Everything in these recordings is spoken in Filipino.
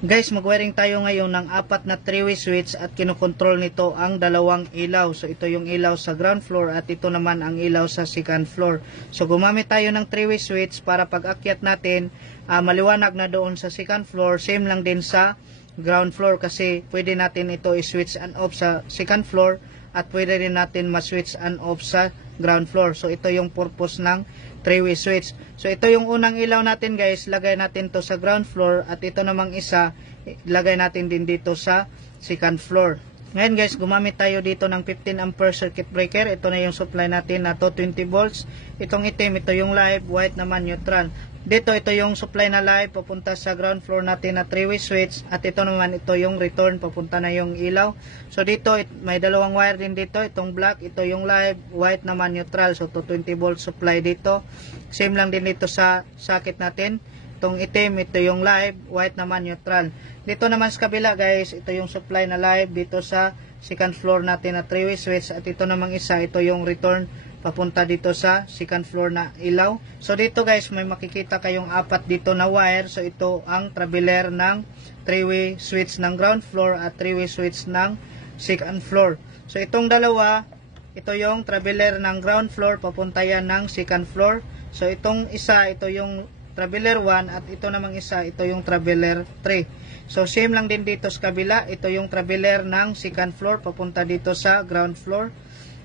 Guys, mag-wiring tayo ngayon ng apat na 3-way switch at kinokontrol nito ang dalawang ilaw. So ito yung ilaw sa ground floor at ito naman ang ilaw sa second floor. So gumamit tayo ng 3-way switch para pag akyat natin, maliwanag na doon sa second floor. Same lang din sa ground floor kasi pwede natin ito i-switch and off sa second floor at pwede rin natin ma-switch and off sa ground floor. So ito yung purpose ng 3-way switch. So ito yung unang ilaw natin guys, lagay natin to sa ground floor at ito namang isa, lagay natin din dito sa second floor. Ngayon guys, gumamit tayo dito ng 15 ampere circuit breaker. Ito na yung supply natin na 220 volts. Itong itim, ito yung live, white naman neutral. Dito, ito yung supply na live papunta sa ground floor natin na 3-way switch. At ito naman, ito yung return papunta na yung ilaw. So dito, may dalawang wire din dito. Itong black, ito yung live, white naman neutral. So 220 volts supply dito. Same lang din dito sa socket natin. Itong itim, ito yung live, white naman neutral. Dito naman sa kabila guys, ito yung supply na live dito sa second floor natin na 3-way switch. At ito namang isa, ito yung return papunta dito sa second floor na ilaw. So dito guys, may makikita kayong apat dito na wire. So ito ang traveler ng 3-way switch ng ground floor at 3-way switch ng second floor. So itong dalawa, ito yung traveler ng ground floor, papunta yan ng second floor. So itong isa, ito yung traveler 1 at ito namang isa, ito yung traveler 3. So same lang din dito sa kabila, ito yung traveler ng second floor papunta dito sa ground floor.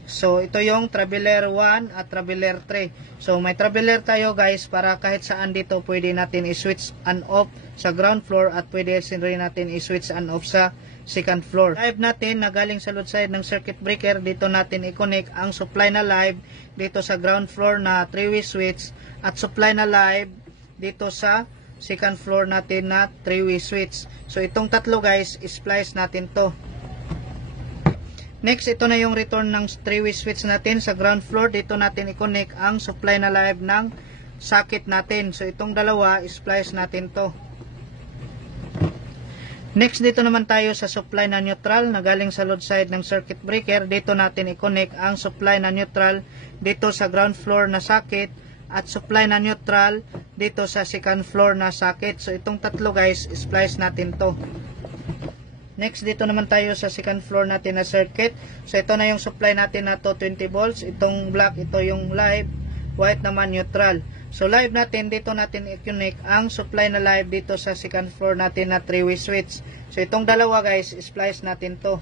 So ito yung traveler 1 at traveler 3. So may traveler tayo guys para kahit saan dito pwede natin i-switch and off sa ground floor at pwede rin natin i-switch and off sa second floor. Live natin na galing sa load side ng circuit breaker, dito natin i-connect ang supply na live dito sa ground floor na 3-way switch at supply na live dito sa second floor natin na 3-way switch. So itong tatlo guys, splice natin to. Next, ito na yung return ng 3-way switch natin sa ground floor. Dito natin i-connect ang supply na live ng socket natin. So itong dalawa, splice natin to. Next, dito naman tayo sa supply na neutral na galing sa load side ng circuit breaker. Dito natin i-connect ang supply na neutral dito sa ground floor na socket at supply na neutral dito sa second floor na socket. So itong tatlo guys, splice natin to. Next, dito naman tayo sa second floor natin na circuit. So ito na yung supply natin na 220 volts. Itong black, ito yung live, white naman neutral. So live natin, dito natin i-connect ang supply na live dito sa second floor natin na 3-way switch. So itong dalawa guys, splice natin to.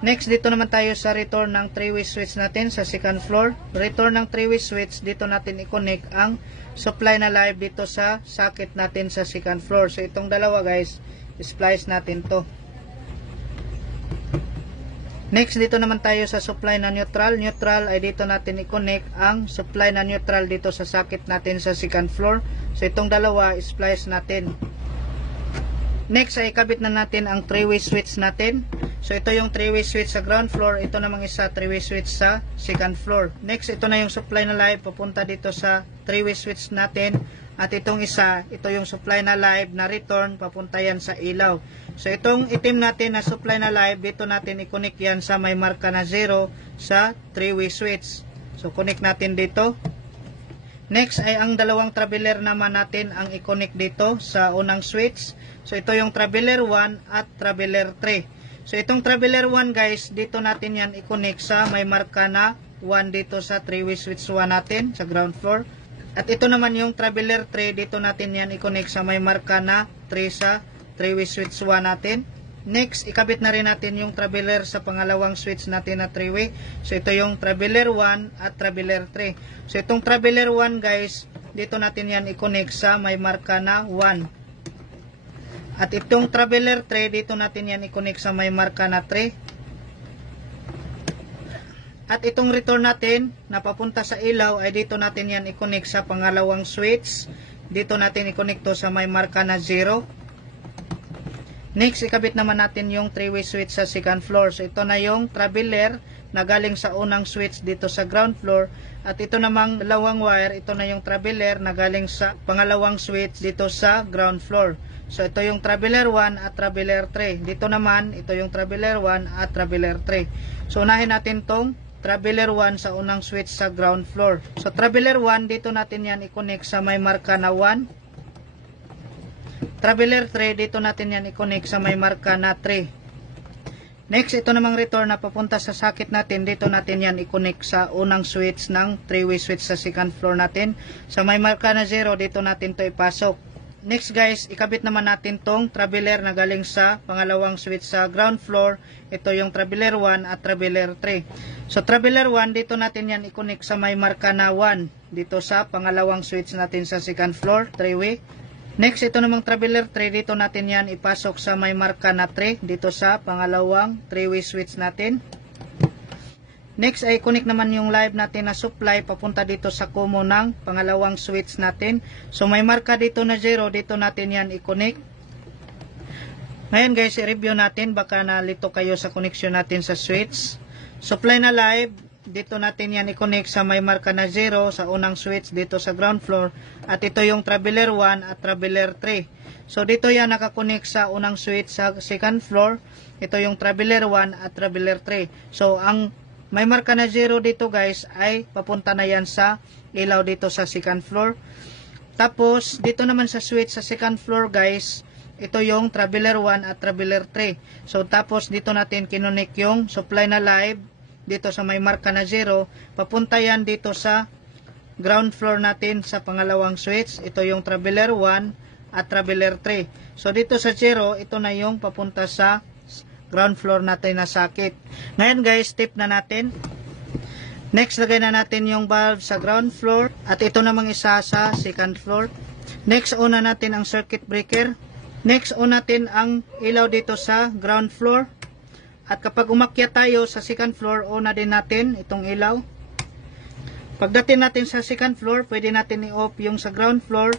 Next, dito naman tayo sa return ng 3-way switch natin sa second floor. Return ng 3-way switch, dito natin i-connect ang supply na live dito sa socket natin sa second floor. So itong dalawa guys, splice natin to. Next, dito naman tayo sa supply na neutral. Neutral ay dito natin i-connect ang supply na neutral dito sa socket natin sa second floor. So itong dalawa, splice natin. Next ay ikabit na natin ang 3-way switch natin. So ito yung 3-way switch sa ground floor, ito namang isa 3-way switch sa second floor. Next, ito na yung supply na live papunta dito sa 3-way switch natin. At itong isa, ito yung supply na live na return, papunta yan sa ilaw. So itong itim natin na supply na live, dito natin i-connect yan sa may marka na 0 sa 3-way switch. So connect natin dito. Next ay ang dalawang traveler naman natin ang i-connect dito sa unang switch. So ito yung traveler 1 at traveler 3. So itong traveler 1 guys, dito natin yan i-connect sa may marka na 1 dito sa 3-way switch 1 natin sa ground floor. At ito naman yung traveler 3, dito natin yan i-connect sa may marka na 3 sa 3-way switch 1 natin. Next, ikabit na rin natin yung traveler sa pangalawang switch natin na 3-way. So ito yung traveler 1 at traveler 3. So itong traveler 1 guys, dito natin yan i-connect sa may marka na 1. At itong traveler 3, dito natin yan i-connect sa may marka na 3. At itong return natin na papunta sa ilaw ay dito natin yan i-connect sa pangalawang switch. Dito natin i-connect to sa may marka na 0. Next, ikabit naman natin yung 3-way switch sa second floor. So ito na yung traveler na galing sa unang switch dito sa ground floor. At ito namang dalawang wire, ito na yung traveler na galing sa pangalawang switch dito sa ground floor. So ito yung traveler 1 at traveler 3. Dito naman, ito yung traveler 1 at traveler 3. So unahin natin tong traveler 1 sa unang switch sa ground floor. So traveler 1, dito natin yan i-connect sa may marka na 1. traveler tray, dito natin yan i-connect sa may marka na 3. Next, ito namang return na papunta sa socket natin, dito natin yan i-connect sa unang switch ng 3-way switch sa second floor natin. Sa may marka na 0, dito natin to ipasok. Next guys, ikabit naman natin tong traveler na galing sa pangalawang switch sa ground floor. Ito yung traveler 1 at traveler 3. So traveler 1, dito natin yan i-connect sa may marka na 1, dito sa pangalawang switch natin sa second floor, 3-way. Next, ito namang traveler 3, dito natin yan ipasok sa may marka na 3, dito sa pangalawang 3-way switch natin. Next ay connect naman yung live natin na supply papunta dito sa common ng pangalawang switch natin. So may marka dito na 0, dito natin yan i-connect. Ngayon guys, i-review natin, baka nalito kayo sa connection natin sa switch. Supply na live, dito natin yan i-connect sa may marka na 0 sa unang switch dito sa ground floor, at ito yung traveler 1 at traveler 3. So dito yan nakakonect sa unang switch sa second floor, ito yung traveler 1 at traveler 3. So ang may marka na 0 dito guys ay papunta na yan sa ilaw dito sa second floor. Tapos dito naman sa switch sa second floor guys, ito yung traveler 1 at traveler 3. So tapos dito natin kinonek yung supply na live dito sa may marka na 0, papunta yan dito sa ground floor natin sa pangalawang switch. Ito yung traveler 1 at traveler 3. So dito sa 0, ito na yung papunta sa ground floor natin na socket. Ngayon guys, tip na natin. Next, lagay na natin yung valve sa ground floor at ito namang isa sa second floor. Next, una natin ang circuit breaker. Next, on natin ang ilaw dito sa ground floor. At kapag umakyat tayo sa second floor, on na din natin itong ilaw. Pagdating natin sa second floor, pwede natin i-off yung sa ground floor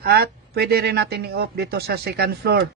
at pwede rin natin i-off dito sa second floor.